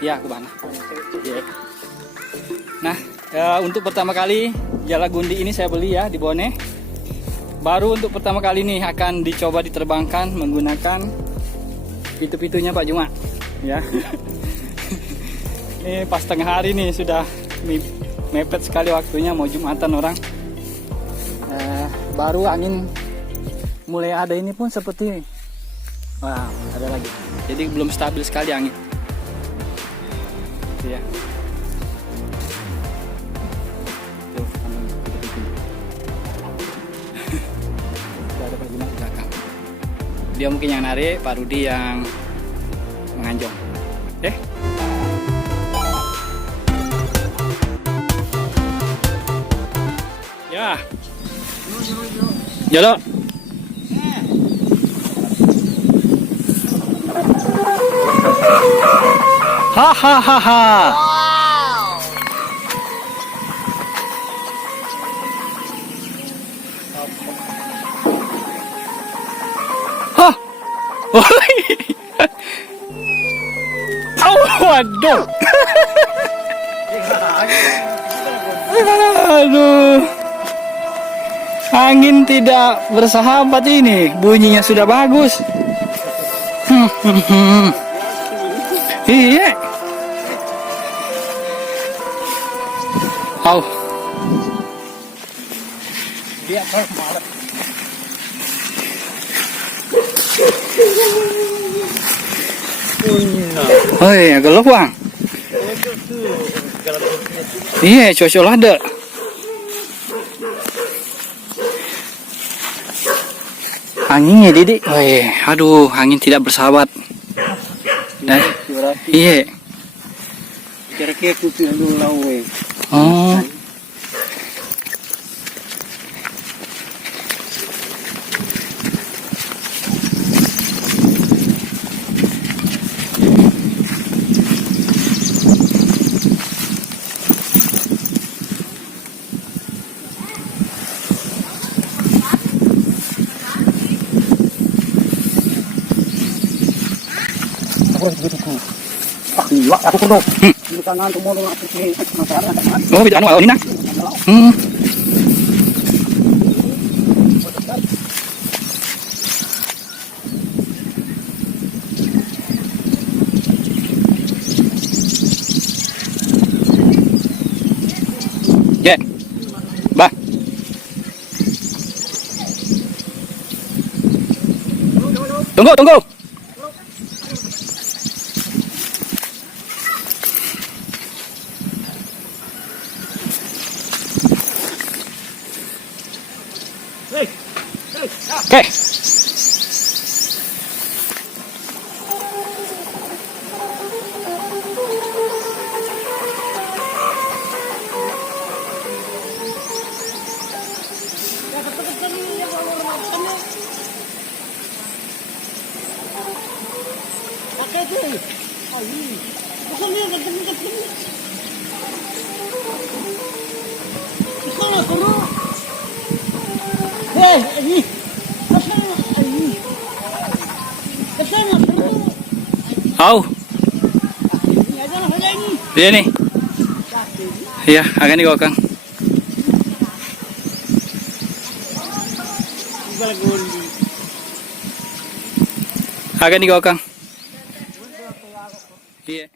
Iya, ke mana? Iya. Nah, untuk pertama kali jala gundi ini saya beli ya di Bone. Baru untuk pertama kali nih akan dicoba diterbangkan menggunakan pitu-pitunya Pak Juma. Ya. Ini pas tengah hari nih sudah mepet sekali waktunya, mau Jumatan orang. Baru angin mulai ada ini pun seperti ini. Wah, ada lagi. Jadi belum stabil sekali angin. Ya. Tuh, ada Pak Juma di belakang. Dia mungkin yang narik, Pak Rudi yang menganjong. Ya. Jalo. Hahaha. Hah. Waduh. Aduh. Angin tidak bersahabat ini, bunyinya sudah bagus. Iya. Dia malah. Oh iya, gelap bang. Iya, cocok ada. Anginnya Didi, aduh, angin tidak bersahabat. Nah, iya. Oh. Oh, bisa anu ini nah. Ya. Bah. Tunggu. Oke. Dia nih. Iya, akan digokang. Akan digokang. Iya.